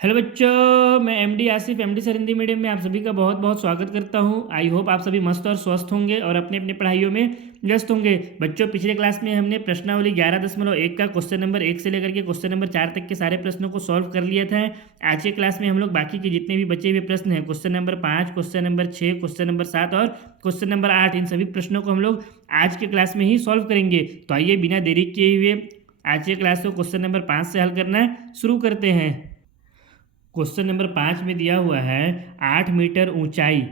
Hello बच्चों, मैं MD Asif MD sir Hindi medium में आप सभी का बहुत बहुत स्वागत करता हूं। आई होप आप सभी मस्त और स्वस्थ होंगे और अपने अपने पढ़ाइयों में व्यस्त होंगे। बच्चों, पिछले क्लास में हमने प्रश्नावली 11.1 का क्वेश्चन नंबर 1 से लेकर के क्वेश्चन नंबर 4 तक के सारे प्रश्नों को सॉल्व कर लिया था। आज के क्लास में हम लोग बाकी के जितने भी बचे हुए प्रश्न हैं, question number 5, question number 6, question number 7 और क्वेश्चन नंबर 8, इन सभी प्रश्नों को हम लोग आज के क्लास में ही सॉल्व करेंगे। तो आइए बिना देरी किए हुए आज के क्लास को क्वेश्चन नंबर 5 से हल करना शुरू करते हैं। क्वेश्चन नंबर 5 में दिया हुआ है 8 मीटर ऊंचाई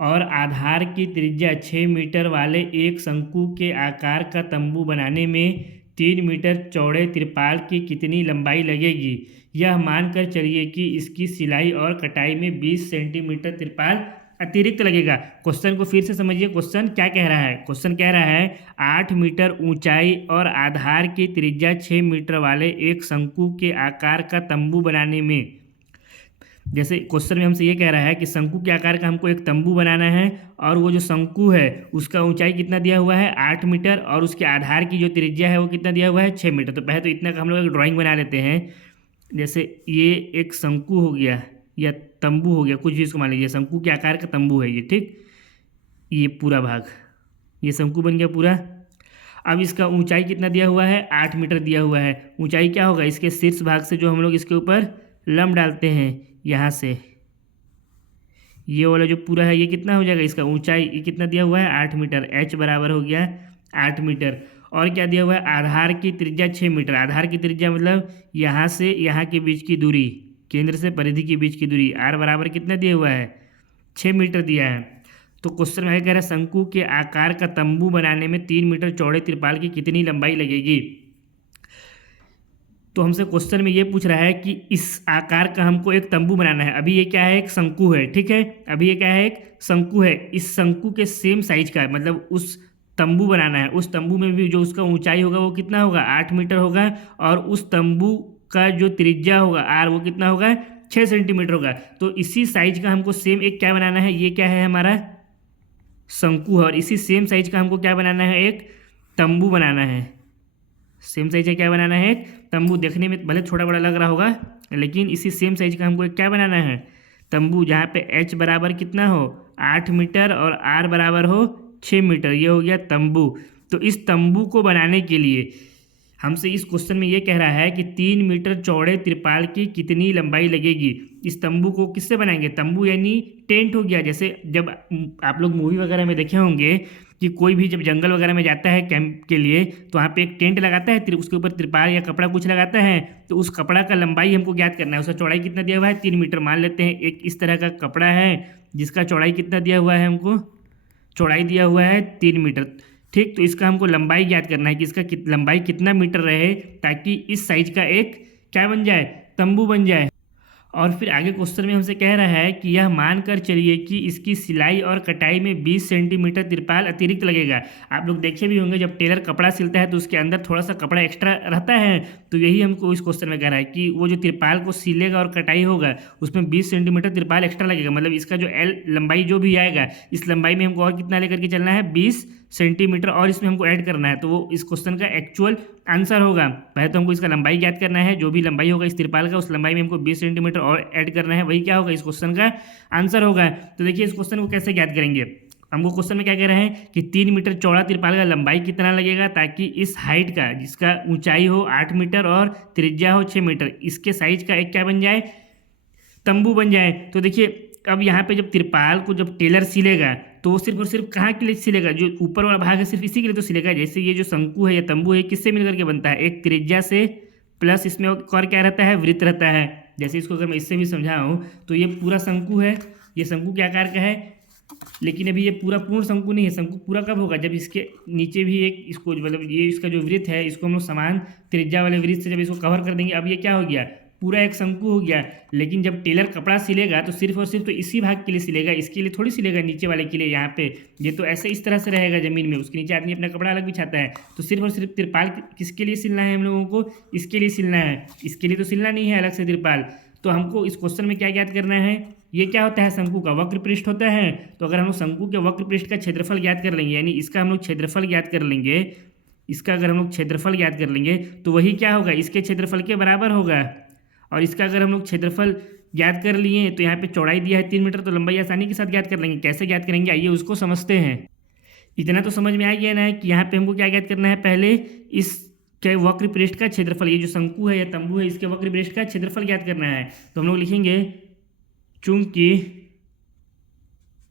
और आधार की त्रिज्या 6 मीटर वाले एक शंकु के आकार का तंबू बनाने में 3 मीटर चौड़े त्रिपाल की कितनी लंबाई लगेगी। यह मानकर चलिए कि इसकी सिलाई और कटाई में 20 सेंटीमीटर त्रिपाल अतिरिक्त लगेगा। क्वेश्चन को फिर से समझिए, क्वेश्चन क्या कह रहा है। क्वेश्चन कह रहा है 8 मीटर ऊंचाई और आधार की त्रिज्या 6 मीटर वाले एक शंकु के आकार का तंबू बनाने में, जैसे क्वेश्चन में हमसे ये कह रहा है कि शंकु के आकार का हमको एक तंबू बनाना है और वो जो शंकु है उसका ऊंचाई कितना दिया हुआ है 8 मीटर और उसके आधार की जो त्रिज्या है वो कितना दिया हुआ है 6 मीटर। तो पहले तो इतना का हम लोग एक ड्राइंग बना लेते हैं। जैसे ये एक शंकु हो गया या तंबू हो गया, कुछ भी इसको मान लीजिए, शंकु के आकार का तंबू है ये, ठीक। ये पूरा भाग, ये शंकु बन गया पूरा। अब इसका ऊंचाई कितना दिया हुआ है 8 मीटर दिया हुआ है। ऊंचाई क्या होगा, इसके शीर्ष भाग से जो हम लोग इसके ऊपर लंब डालते हैं यहाँ से, ये वाला जो पूरा है ये कितना हो जाएगा, इसका ऊंचाई ये कितना दिया हुआ है 8 मीटर। h बराबर हो गया 8 मीटर। और क्या दिया हुआ है, आधार की त्रिज्या 6 मीटर। आधार की त्रिज्या मतलब यहाँ से यहाँ के बीच की दूरी, केंद्र से परिधि के बीच की दूरी, r बराबर कितना दिया हुआ है 6 मीटर दिया है। तो क्वेश्चन में कह रहा है शंकु के आकार का तंबू बनाने में 3 मीटर चौड़े त्रिपाल की कितनी लंबाई लगेगी। तो हमसे क्वेश्चन में ये पूछ रहा है कि इस आकार का हमको एक तंबू बनाना है। अभी ये क्या है, एक शंकु है, ठीक है। अभी ये क्या है, एक शंकु है। इस शंकु के सेम साइज का मतलब उस तंबू बनाना है। उस तंबू में भी जो उसका ऊंचाई होगा वो कितना होगा 8 मीटर होगा और उस तंबू का जो त्रिज्या होगा आर वो कितना होगा 6 सेंटीमीटर होगा। तो इसी साइज का हमको सेम एक क्या बनाना है, ये क्या है हमारा शंकु है और इसी सेम साइज का हमको क्या बनाना है, एक तंबू बनाना है। सेम साइज का क्या बनाना है, एक तंबू। देखने में भले छोटा बड़ा लग रहा होगा लेकिन इसी सेम साइज का हमको एक क्या बनाना है, तंबू, जहाँ पे h बराबर कितना हो 8 मीटर और r बराबर हो 6 मीटर। ये हो गया तंबू। तो इस तंबू को बनाने के लिए हमसे इस क्वेश्चन में ये कह रहा है कि 3 मीटर चौड़े त्रिपाल की कितनी लंबाई लगेगी। इस तंबू को किससे बनाएंगे, तंबू यानी टेंट हो गया। जैसे जब आप लोग मूवी वगैरह में देखे होंगे कि कोई भी जब जंगल वगैरह में जाता है कैंप के लिए तो वहाँ पे एक टेंट लगाता है, उसके ऊपर त्रिपाल या कपड़ा कुछ लगाता है। तो उस कपड़ा का लंबाई हमको ज्ञात करना है। उसका चौड़ाई कितना दिया हुआ है 3 मीटर। मान लेते हैं एक इस तरह का कपड़ा है जिसका चौड़ाई कितना दिया हुआ है, हमको चौड़ाई दिया हुआ है 3 मीटर, ठीक। तो इसका हमको लंबाई ज्ञात करना है कि इसका लंबाई कितना मीटर रहे ताकि इस साइज का एक क्या बन जाए, तंबू बन जाए। और फिर आगे क्वेश्चन में हमसे कह रहा है कि यह मानकर चलिए कि इसकी सिलाई और कटाई में 20 सेंटीमीटर त्रिपाल अतिरिक्त लगेगा। आप लोग देखे भी होंगे जब टेलर कपड़ा सिलता है तो उसके अंदर थोड़ा सा कपड़ा एक्स्ट्रा रहता है। तो यही हमको इस क्वेश्चन में कह रहा है कि वो जो त्रिपाल को सिलेगा और कटाई होगा उसमें 20 सेंटीमीटर त्रिपाल एक्स्ट्रा लगेगा। मतलब इसका जो एल लंबाई जो भी आएगा इस लंबाई में हमको और कितना लेकर के चलना है 20 सेंटीमीटर और इसमें हमको ऐड करना है। तो वो इस क्वेश्चन का एक्चुअल आंसर होगा। पहले तो हमको इसका लंबाई ज्ञात करना है, जो भी लंबाई होगा इस त्रिपाल का उस लंबाई में हमको 20 सेंटीमीटर और ऐड करना है, वही क्या होगा इस क्वेश्चन का आंसर होगा। तो देखिए इस क्वेश्चन को कैसे ज्ञात करेंगे। हमको क्वेश्चन में क्या कह रहे हैं कि 3 मीटर चौड़ा त्रिपाल का लंबाई कितना लगेगा ताकि इस हाइट का, जिसका ऊंचाई हो 8 मीटर और त्रिज्या हो 6 मीटर, इसके साइज का एक क्या बन जाए, तंबू बन जाए। तो देखिए अब यहाँ पे जब त्रिपाल को जब टेलर सिलेगा तो वो सिर्फ और सिर्फ कहाँ के लिए सिलेगा, जो ऊपर वाला भाग है सिर्फ इसी के लिए तो सिलेगा। जैसे ये जो शंकु है या तंबू है किससे मिलकर के बनता है, एक त्रिज्या से प्लस इसमें और क्या रहता है, वृत्त रहता है। जैसे इसको अगर मैं इससे भी समझाऊँ तो ये पूरा शंकु है, ये शंकु के आकार का है, लेकिन अभी ये पूरा पूर्ण शंकु नहीं है। शंकु पूरा कब होगा, जब इसके नीचे भी एक इसको मतलब ये इसका जो वृत्त है इसको हम लोग समान त्रिज्या वाले वृत्त से जब इसको कवर कर देंगे, अब ये क्या हो गया, पूरा एक शंकु हो गया। लेकिन जब टेलर कपड़ा सिलेगा तो सिर्फ और सिर्फ तो इसी भाग के लिए सिलेगा, इसके लिए थोड़ी सिलेगा नीचे वाले के लिए। यहाँ पे ये तो ऐसे इस तरह से रहेगा ज़मीन में, उसके नीचे आदमी अपना कपड़ा अलग बिछाता है। तो सिर्फ और सिर्फ त्रिपाल किसके लिए सिलना है हम लोगों को, इसके लिए सिलना है, इसके लिए तो सिलना नहीं है अलग से त्रिपाल। तो हमको इस क्वेश्चन में क्या ज्ञात करना है, ये क्या होता है, शंकु का वक्र पृष्ठ होता है। तो अगर हम लोग शंकु के वक्र पृष्ठ का क्षेत्रफल ज्ञात कर लेंगे, यानी इसका हम लोग क्षेत्रफल ज्ञात कर लेंगे, इसका अगर हम लोग क्षेत्रफल ज्ञात कर लेंगे तो वही क्या होगा, इसके क्षेत्रफल के बराबर होगा। और इसका अगर हम लोग क्षेत्रफल ज्ञात कर लिए तो यहाँ पे चौड़ाई दिया है 3 मीटर, तो लंबाई आसानी के साथ ज्ञात कर लेंगे। कैसे ज्ञात करेंगे आइए उसको समझते हैं। इतना तो समझ में आ गया ना कि यहाँ पे हमको क्या ज्ञात करना है, पहले इस चाहे वक्र पृष्ठ का क्षेत्रफल, ये जो शंकु है या तंबू है इसके वक्र पृष्ठ का क्षेत्रफल ज्ञात करना है। तो हम लोग लिखेंगे चूंकि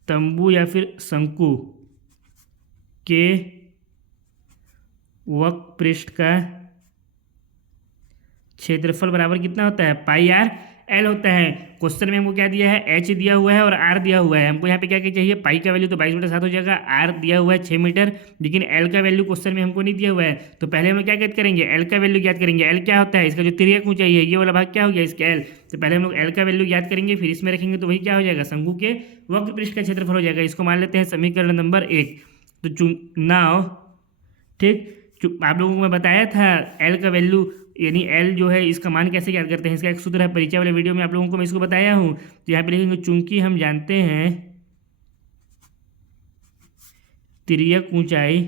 तंबू या फिर शंकु के वक्र पृष्ठ का क्षेत्रफल बराबर कितना होता है, पाई आर एल होता है। क्वेश्चन में हमको क्या दिया है, एच दिया हुआ है और आर दिया हुआ है। हमको यहाँ पे क्या क्या चाहिए, पाई का वैल्यू तो 22/7 हो जाएगा, आर दिया हुआ है 6 मीटर, लेकिन एल का वैल्यू क्वेश्चन में हमको नहीं दिया हुआ है। तो पहले हम लोग क्या ज्ञात करेंगे, एल का वैल्यू ज्ञात करेंगे। एल क्या होता है, इसका जो तिर्यक ऊंचाई है ये वाला भाग क्या हो गया इसका एल। तो पहले हम लोग एल का वैल्यू ज्ञात करेंगे, फिर इसमें रखेंगे तो वही क्या हो जाएगा, शंकु के वक्र पृष्ठ का क्षेत्रफल हो जाएगा। इसको मान लेते हैं समीकरण नंबर 1। तो नाउ ठीक, आप लोगों को मैं बताया था एल का वैल्यू यानी एल जो है इसका मान कैसे ज्ञात करते हैं, इसका एक सूत्र है, परिचय वाले वीडियो में आप लोगों को मैं इसको बताया हूँ। तो यहाँ पे लिखेंगे चूंकि हम जानते हैं तिर्यक ऊंचाई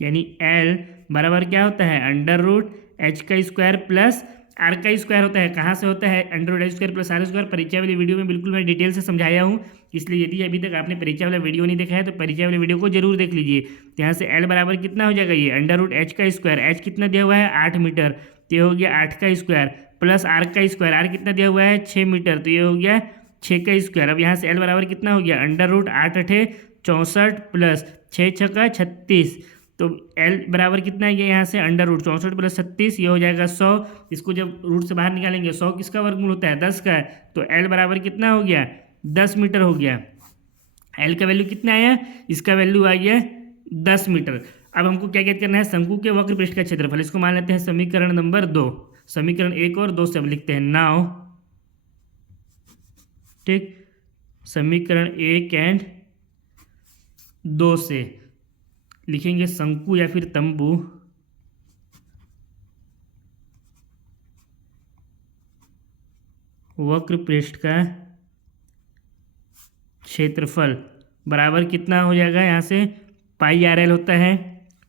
यानी एल बराबर क्या होता है, √h² प्लस आर का स्क्वायर होता है। कहाँ से होता है, √h² प्लस आर स्क्वायर। परिचय वाली वीडियो में बिल्कुल मैं डिटेल से समझाया हूँ, इसलिए यदि अभी तक आपने परिचय वाला वीडियो नहीं देखा है तो परिचय वाले वीडियो को जरूर देख लीजिए। तो यहाँ से एल बराबर कितना हो जाएगा, ये √h², एच कितना दिया हुआ है 8 मीटर, तो ये हो गया 8 का स्क्वायर, प्लस आर का स्क्वायर, आर कितना दिया हुआ है 6 मीटर, तो ये हो गया 6 का स्क्वायर। अब यहाँ से एल बराबर कितना हो गया, √8 × 8 = 64 प्लस 6 × 6 = 36। तो L बराबर कितना है, ये यहाँ से √64 प्लस 36 ये हो जाएगा 100। इसको जब रूट से बाहर निकालेंगे 100 किसका वर्गमूल होता है, 10 का। तो L बराबर कितना हो गया, 10 मीटर हो गया। L का वैल्यू कितना आया, इसका वैल्यू आ गया 10 मीटर। अब हमको क्या ज्ञात करना है, शंकु के वक्र पृष्ठ का क्षेत्रफल। इसको मान लेते हैं समीकरण नंबर 2। समीकरण 1 और 2 से अब लिखते हैं नाउ ठीक, समीकरण 1 एंड 2 से लिखेंगे शंकु या फिर तंबू वक्र पृष्ठ का क्षेत्रफल बराबर कितना हो जाएगा, यहाँ से पाई आर एल होता है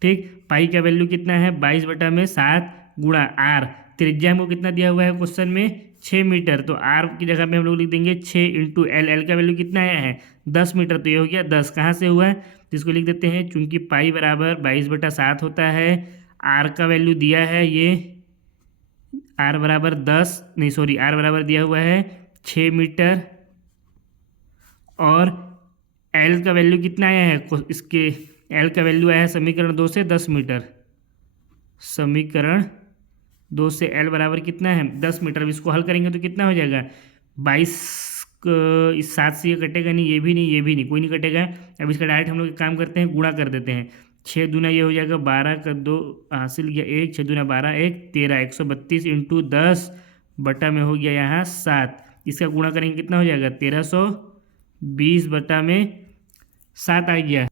ठीक। पाई का वैल्यू कितना है, 22/7 गुणा आर, त्रिज्या हमको कितना दिया हुआ है क्वेश्चन में 6 मीटर, तो आर की जगह पे हम लोग लिख देंगे 6 × एल। एल का वैल्यू कितना आया है 10 मीटर, तो ये हो गया 10। कहाँ से हुआ है, तो इसको लिख देते हैं चूंकि पाई बराबर 22/7 होता है, आर का वैल्यू दिया है ये आर बराबर 10 नहीं सॉरी आर बराबर दिया हुआ है 6 मीटर, और एल का वैल्यू कितना आया है, इसके एल का वैल्यू आया है समीकरण 2 से 10 मीटर। समीकरण 2 से एल बराबर कितना है 10 मीटर। अब इसको हल करेंगे तो कितना हो जाएगा, 22 इस 7 से ये कटेगा नहीं, ये भी नहीं, ये भी नहीं, कोई नहीं कटेगा। अब इसका डायरेक्ट हम लोग एक काम करते हैं, गुणा कर देते हैं। 6 दूना ये हो जाएगा 12 का 2 हासिल गया 1, 6 दूना 12 1 13, 132 × 10 बटा में हो गया यहाँ 7। इसका गुणा करेंगे कितना हो जाएगा 1320/7 आ गया।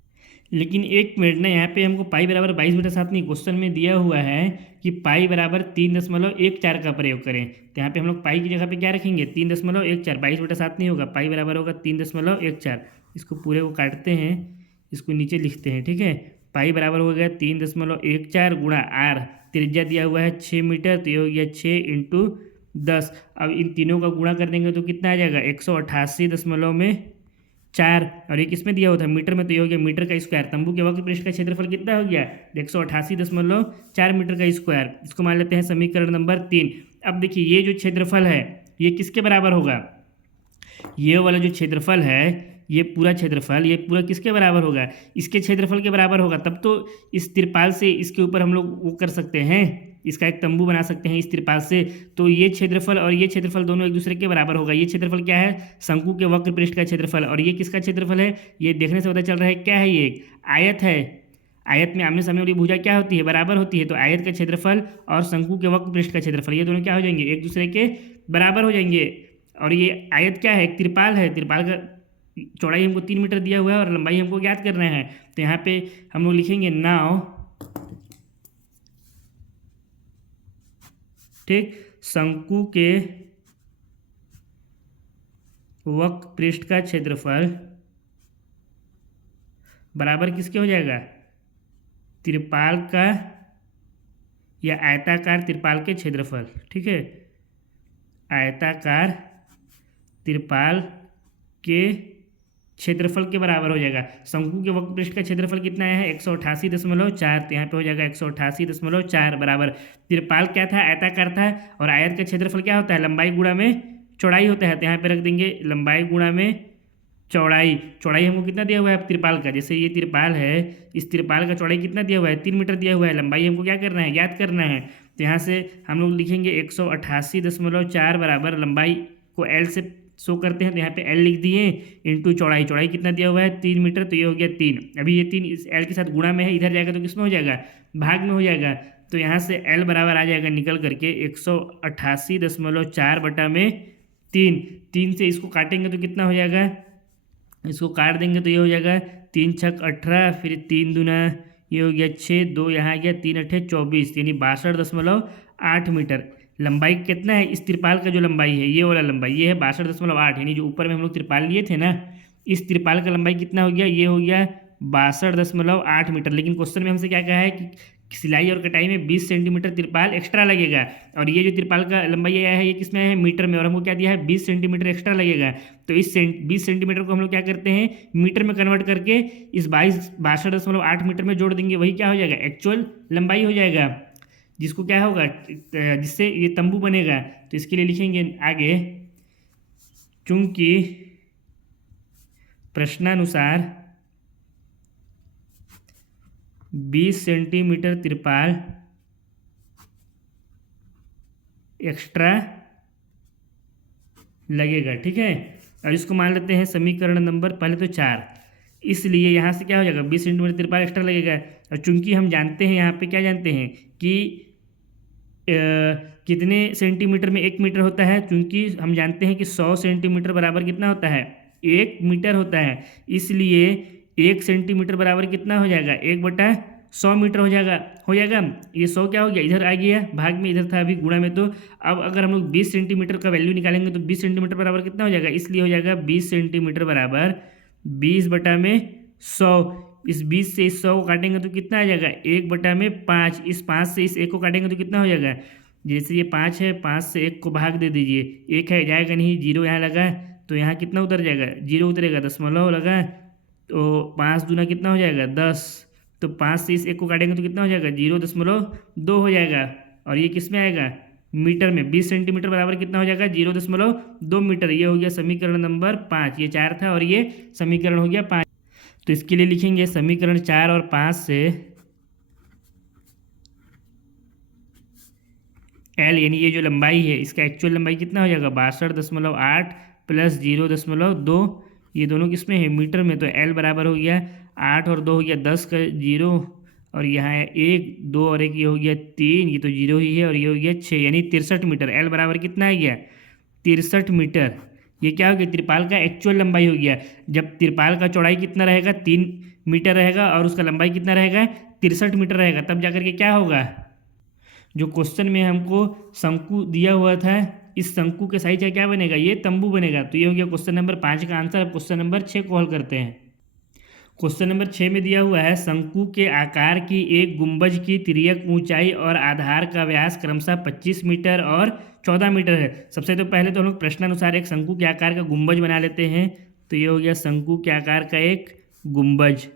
लेकिन एक मिनट ना, यहाँ पे हमको पाई बराबर 22/7 नहीं, क्वेश्चन में दिया हुआ है कि पाई बराबर 3.14 का प्रयोग करें। तो यहाँ पे हम लोग पाई की जगह पे क्या रखेंगे 3.14, 22/7 नहीं होगा, पाई बराबर होगा 3.14। इसको पूरे को काटते हैं, इसको नीचे लिखते हैं ठीक है। पाई बराबर हो गया 3.14 गुणा आर, त्रिज्या दिया हुआ है 6 मीटर, तो ये हो गया 6 × 10। अब इन तीनों का गुणा कर देंगे तो कितना आ जाएगा 188.4, और ये किस में दिया हुआ था मीटर में, तो ये हो गया मीटर का स्क्वायर। तंबू के वक्र पृष्ठ का क्षेत्रफल कितना हो गया 188.4 मीटर का स्क्वायर। इसको मान लेते हैं समीकरण नंबर 3। अब देखिए ये जो क्षेत्रफल है ये किसके बराबर होगा, ये वाला जो क्षेत्रफल है ये पूरा क्षेत्रफल ये पूरा किसके बराबर होगा, इसके क्षेत्रफल के बराबर होगा। तब तो इस तिरपाल से इसके ऊपर हम लोग वो कर सकते हैं, इसका एक तंबू बना सकते हैं इस तिरपाल से। तो ये क्षेत्रफल और ये क्षेत्रफल दोनों एक दूसरे के बराबर होगा। ये क्षेत्रफल क्या है, शंकु के वक्र पृष्ठ का क्षेत्रफल, और ये किसका क्षेत्रफल है, ये देखने से पता चल रहा है क्या है, ये आयत है। आयत में आमने सामने वाली भुजा क्या होती है, बराबर होती है। तो आयत का क्षेत्रफल और शंकु के वक्र पृष्ठ का क्षेत्रफल ये दोनों क्या हो जाएंगे, एक दूसरे के बराबर हो जाएंगे। और ये आयत क्या है, एक तिरपाल है। तिरपाल का चौड़ाई हमको 3 मीटर दिया हुआ है और लंबाई हमको ज्ञात करना है। तो यहाँ पे हम लोग लिखेंगे नाउ ठीक, शंकु के वक्र पृष्ठ का क्षेत्रफल बराबर किसके हो जाएगा, तिरपाल का या आयताकार तिरपाल के क्षेत्रफल ठीक है। आयताकार तिरपाल के क्षेत्रफल के बराबर हो जाएगा। शंकु के वक्र पृष्ठ का क्षेत्रफल कितना है 188.4, तो यहाँ पे हो जाएगा 188.4 बराबर। तिरपाल क्या था, आयताकार था, और आयत का क्षेत्रफल क्या होता है, लंबाई गुणा में चौड़ाई होता है। तो यहाँ पे रख देंगे लंबाई गुणा में चौड़ाई। चौड़ाई हमको कितना दिया हुआ है तिरपाल का, जैसे ये तिरपाल है, इस तिरपाल का चौड़ाई कितना दिया हुआ है 3 मीटर दिया हुआ है। लंबाई हमको क्या करना है, याद करना है। तो यहाँ से हम लोग लिखेंगे 188.4 बराबर, लंबाई को एल से शो करते हैं, तो यहाँ पे एल लिख दिए इंटू चौड़ाई। चौड़ाई कितना दिया हुआ है 3 मीटर, तो ये हो गया 3। अभी ये 3 इस एल के साथ गुणा में है, इधर जाएगा तो किस में हो जाएगा, भाग में हो जाएगा। तो यहाँ से एल बराबर आ जाएगा निकल करके 188.4 बटा में 3। 3 से इसको काटेंगे तो कितना हो जाएगा, इसको काट देंगे तो ये हो जाएगा 3 छक 18, फिर 3 दूना ये हो गया 6, 2 यहाँ आ गया, 3 अठे 24, यानी 62.8 मीटर। लंबाई कितना है इस तिरपाल का, जो लंबाई है ये वाला लंबाई ये है 62.8, यानी जो ऊपर में हम लोग तिरपाल लिए थे ना, इस तिरपाल का लंबाई कितना हो गया, ये हो गया 62.8 मीटर। लेकिन क्वेश्चन में हमसे क्या कहा है कि सिलाई और कटाई में 20 सेंटीमीटर तिरपाल एक्स्ट्रा लगेगा, और ये जो तिरपाल का लंबाई आया है ये किसमें है, मीटर में, और हमको क्या दिया है 20 सेंटीमीटर एक्स्ट्रा लगेगा। तो इस 20 सेंटीमीटर को हम लोग क्या करते हैं, मीटर में कन्वर्ट करके इस 62.8 मीटर में जोड़ देंगे, वही क्या हो जाएगा, एक्चुअल लंबाई हो जाएगा, जिसको क्या होगा, जिससे ये तंबू बनेगा। तो इसके लिए लिखेंगे आगे, चूंकि प्रश्नानुसार 20 सेंटीमीटर तिरपाल एक्स्ट्रा लगेगा, ठीक है। और इसको मान लेते हैं समीकरण नंबर पहले तो 4, इसलिए यहाँ से क्या हो जाएगा 20 सेंटीमीटर तिरपाल एक्स्ट्रा लगेगा। और चूंकि हम जानते हैं यहाँ पे क्या जानते हैं कि कितने सेंटीमीटर में 1 मीटर होता है, चूंकि हम जानते हैं कि 100 सेंटीमीटर बराबर कितना होता है 1 मीटर होता है, इसलिए 1 सेंटीमीटर बराबर कितना हो जाएगा 1/100 मीटर हो जाएगा। ये 100 क्या हो गया, इधर आ गया भाग में, इधर था अभी गुणा में। तो अब अगर हम लोग 20 सेंटीमीटर का वैल्यू निकालेंगे तो 20 सेंटीमीटर बराबर कितना हो जाएगा, इसलिए हो जाएगा 20 सेंटीमीटर बराबर 20/100। इस 20 से इस 100 को काटेंगे तो कितना आ जाएगा 1/5। इस 5 से इस 1 को काटेंगे तो कितना हो जाएगा, जैसे ये 5 है, 5 से 1 को भाग दे दीजिए, 1 है जाएगा नहीं, 0 यहाँ लगा तो यहाँ कितना उतर जाएगा, 0 उतरेगा, दशमलव लगा तो 5 दूना कितना हो जाएगा 10। तो 5 से इस 1 को काटेंगे तो कितना हो जाएगा 0.2 हो जाएगा, और ये किस में आएगा मीटर में। 20 सेंटीमीटर बराबर कितना हो जाएगा 0.2 मीटर। ये हो गया समीकरण नंबर 5, ये 4 था और ये समीकरण हो गया 5। तो इसके लिए लिखेंगे समीकरण 4 और 5 से एल, यानी ये जो लंबाई है इसका एक्चुअल लंबाई कितना हो जाएगा 62.8 प्लस 0.2, ये दोनों किस में है मीटर में। तो एल बराबर हो गया 8 और 2 हो गया 10 का 0, और यहाँ है 1 2 और 1 ये हो गया 3, ये तो 0 ही है, और ये हो गया 6, यानी 63 मीटर। एल बराबर कितना आ गया 63 मीटर। ये क्या हो गया तिरपाल का एक्चुअल लंबाई हो गया। जब तिरपाल का चौड़ाई कितना रहेगा 3 मीटर रहेगा और उसका लंबाई कितना रहेगा 63 मीटर रहेगा, तब जाकर के क्या होगा, जो क्वेश्चन में हमको शंकु दिया हुआ था इस शंकु के साइज का क्या बनेगा, ये तंबू बनेगा। तो ये हो गया क्वेश्चन नंबर 5 का आंसर। अब क्वेश्चन नंबर 6 को हल करते हैं। क्वेश्चन नंबर 6 में दिया हुआ है शंकु के आकार की एक गुंबज की तिर्यक ऊंचाई और आधार का व्यास क्रमशः 25 मीटर और 14 मीटर है। सबसे तो पहले तो हम लोग प्रश्नानुसार एक शंकु के आकार का गुंबज बना लेते हैं। तो ये हो गया शंकु के आकार का एक गुंबज।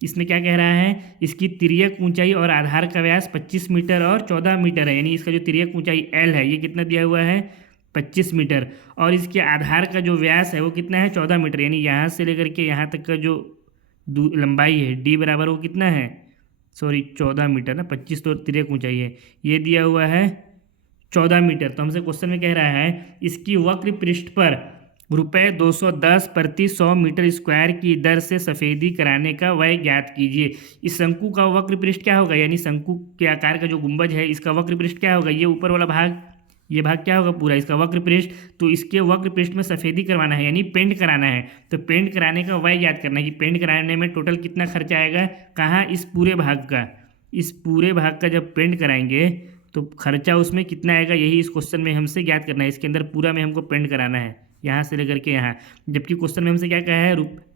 इसमें क्या कह रहा है, इसकी तिर्यक ऊंचाई और आधार का व्यास 25 मीटर और 14 मीटर है, यानी इसका जो तिर्यक ऊंचाई एल है ये कितना दिया हुआ है 25 मीटर, और इसके आधार का जो व्यास है वो कितना है 14 मीटर, यानी यहाँ से लेकर के यहाँ तक का जो लंबाई है डी बराबर वो कितना है 14 मीटर ना, 25 तो तिर्यक ऊंचाई है, ये दिया हुआ है 14 मीटर। तो हमसे क्वेश्चन में कह रहा है इसकी वक्र पृष्ठ पर ₹210 प्रति 100 मीटर स्क्वायर की दर से सफ़ेदी कराने का व्यय ज्ञात कीजिए। इस शंकु का वक्र पृष्ठ क्या होगा, यानी शंकु के आकार का जो गुंबज है इसका वक्र पृष्ठ क्या होगा, ये ऊपर वाला भाग, ये भाग क्या होगा पूरा इसका वक्र पृष्ठ। तो इसके वक्र पृष्ठ में सफ़ेदी करवाना है, यानी पेंट कराना है। तो पेंट कराने का व्यय याद करना है कि पेंट कराने में टोटल कितना खर्चा आएगा, कहाँ, इस पूरे भाग का। इस पूरे भाग का जब पेंट कराएंगे तो खर्चा उसमें कितना आएगा, यही इस क्वेश्चन में हमसे ज्ञात करना है। इसके अंदर पूरा में हमको पेंट कराना है यहाँ से लेकर के यहाँ, जबकि क्वेश्चन में हमसे क्या कहा है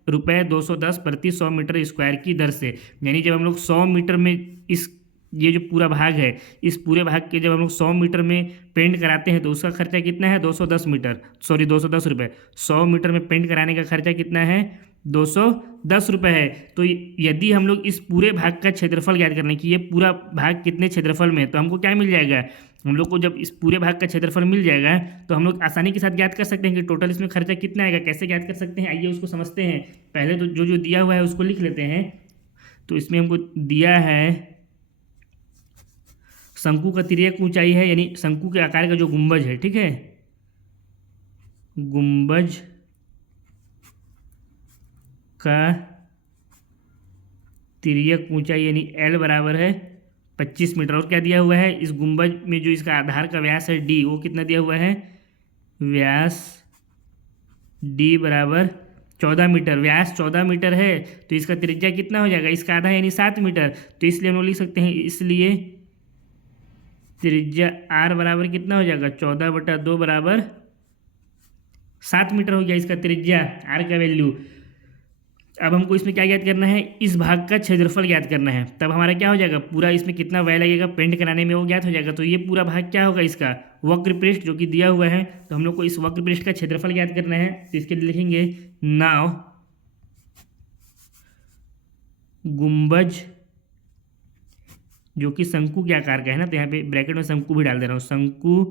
₹210 प्रति 100 मीटर स्क्वायर की दर से, यानी जब हम लोग 100 मीटर में इस ये जो पूरा भाग है, इस पूरे भाग के जब हम लोग 100 मीटर में पेंट कराते हैं तो उसका खर्चा कितना है 210 मीटर, सॉरी 210 रुपये। 100 मीटर में पेंट कराने का खर्चा कितना है 210 रुपये है। तो यदि हम लोग इस पूरे भाग का क्षेत्रफल ज्ञात करने की, ये पूरा भाग कितने क्षेत्रफल में है, तो हमको क्या मिल जाएगा, हम लोग को जब इस पूरे भाग का क्षेत्रफल मिल जाएगा तो हम लोग आसानी के साथ ज्ञात कर सकते हैं कि टोटल इसमें खर्चा कितना आएगा। कैसे ज्ञात कर सकते हैं, आइए उसको समझते हैं। पहले तो जो जो दिया हुआ है उसको लिख लेते हैं। तो इसमें हमको दिया है शंकु का तिर्यक ऊंचाई है, यानी शंकु के आकार का जो गुंबज है, ठीक है, गुंबज का तिर्यक ऊंचाई यानी एल बराबर है 25 मीटर। और क्या दिया हुआ है, इस गुंबज में जो इसका आधार का व्यास है डी, वो कितना दिया हुआ है, व्यास डी बराबर 14 मीटर। व्यास 14 मीटर है तो इसका त्रिज्या कितना हो जाएगा, इसका आधा यानी 7 मीटर। तो इसलिए हम लोग लिख सकते हैं, इसलिए त्रिज्या आर बराबर कितना हो जाएगा 14/2 बराबर 7 मीटर हो गया इसका त्रिज्या, आर का वैल्यू। अब हमको इसमें क्या ज्ञात करना है, इस भाग का क्षेत्रफल ज्ञात करना है। तब हमारा क्या हो जाएगा, पूरा इसमें कितना व्यय लगेगा पेंट कराने में वो ज्ञात हो जाएगा। तो ये पूरा भाग क्या होगा, इसका वक्र पृष्ठ जो कि दिया हुआ है। तो हम लोग को इस वक्र पृष्ठ का क्षेत्रफल ज्ञात करना है। तो इसके लिए लिखेंगे नाव गुंबज जो कि शंकु के आकार का है ना, तो यहाँ पे ब्रैकेट में शंकु भी डाल दे रहा हूँ, शंकु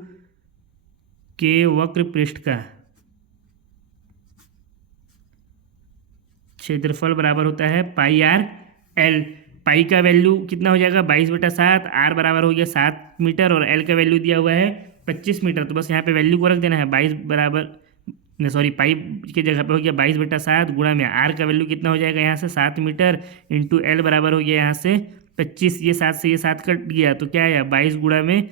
के वक्र पृष्ठ का क्षेत्रफल बराबर होता है पाई आर एल। पाई का वैल्यू कितना हो जाएगा 22/7, आर बराबर हो गया 7 मीटर और एल का वैल्यू दिया हुआ है 25 मीटर। तो बस यहाँ पे वैल्यू को रख देना है 22 बराबर, सॉरी पाई की जगह पे हो गया 22/7 गुणा में आर का वैल्यू कितना हो जाएगा यहाँ से 7 मीटर इंटू एल बराबर हो गया यहाँ से 25। ये 7 से ये 7 कट गया तो क्या आया 22 गुणा में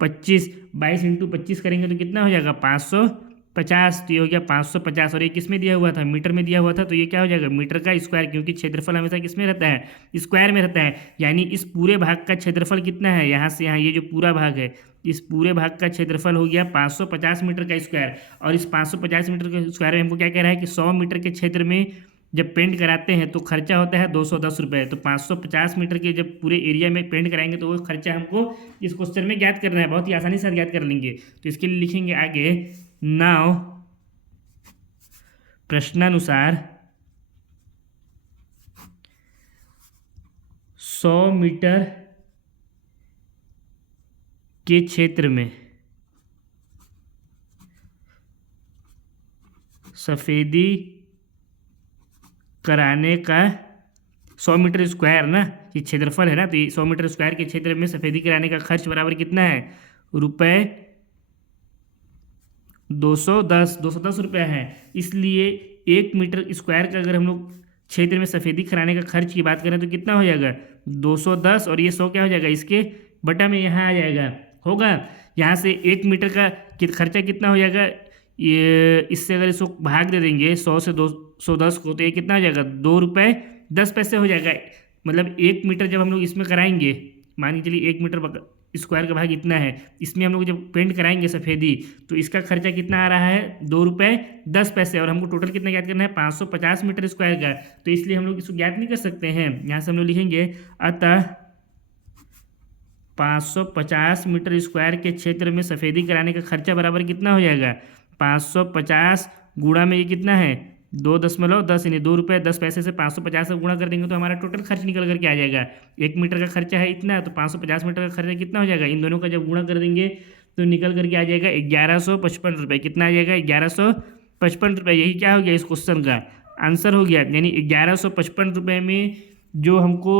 25, 22 इंटू 25 करेंगे तो कितना हो जाएगा 550। तो ये हो गया 550 और ये किस में दिया हुआ था, मीटर में दिया हुआ था। तो ये क्या हो जाएगा मीटर का स्क्वायर, क्योंकि क्षेत्रफल हमेशा किस में रहता है, स्क्वायर में रहता है। यानी इस पूरे भाग का क्षेत्रफल कितना है, यहाँ से यहाँ ये जो पूरा भाग है, इस पूरे भाग का क्षेत्रफल हो गया 550 मीटर का स्क्वायर। और इस 550 मीटर के स्क्वायर में हमको क्या कह रहा है कि 100 मीटर के क्षेत्र में जब पेंट कराते हैं तो खर्चा होता है 210 रुपये। तो 550 मीटर के जब पूरे एरिया में पेंट कराएंगे तो वो खर्चा हमको इस क्वेश्चन में ज्ञात करना है, बहुत ही आसानी से ज्ञात कर लेंगे। तो इसके लिए लिखेंगे आगे नाउ प्रश्नानुसार 100 मीटर के क्षेत्र में सफेदी कराने का 100 मीटर स्क्वायर ना, ये क्षेत्रफल है ना, तो ये 100 मीटर स्क्वायर के क्षेत्र में सफेदी कराने का खर्च बराबर कितना है, रुपये 210 रुपये है। इसलिए 1 मीटर स्क्वायर का अगर हम लोग क्षेत्र में सफेदी कराने का खर्च की बात करें तो कितना हो जाएगा 210 और ये 100 क्या हो जाएगा इसके बटा में यहाँ आ जाएगा, होगा। यहाँ से 1 मीटर का खर्चा कितना हो जाएगा, ये इससे अगर इसको भाग दे देंगे 100 से 210 को तो ये कितना हो जाएगा 2 रुपये 10 पैसे हो जाएगा। मतलब 1 मीटर जब हम लोग इसमें कराएंगे, मान के चलिए 1 मीटर स्क्वायर का भाग इतना है, इसमें हम लोग जब पेंट कराएंगे सफ़ेदी तो इसका खर्चा कितना आ रहा है 2 रुपये 10 पैसे। और हमको टोटल कितना ज्ञात करना है 550 मीटर स्क्वायर का। तो इसलिए हम लोग इसको ज्ञात नहीं कर सकते हैं। यहाँ से हम लोग लिखेंगे अतः 550 मीटर स्क्वायर के क्षेत्र में सफ़ेदी कराने का खर्चा बराबर कितना हो जाएगा 550 गुणा में ये कितना है 2.10 यानी 2 रुपये 10 पैसे से 550 से गुणा कर देंगे तो हमारा टोटल खर्च निकल करके आ जाएगा। 1 मीटर का खर्चा है इतना, तो 550 मीटर का खर्चा कितना हो जाएगा, इन दोनों का जब गुणा कर देंगे तो निकल करके आ जाएगा 1155 रुपये। कितना आ जाएगा 1155 रुपये। यही क्या हो गया इस क्वेश्चन का आंसर हो गया। यानी 1155 रुपये में जो हमको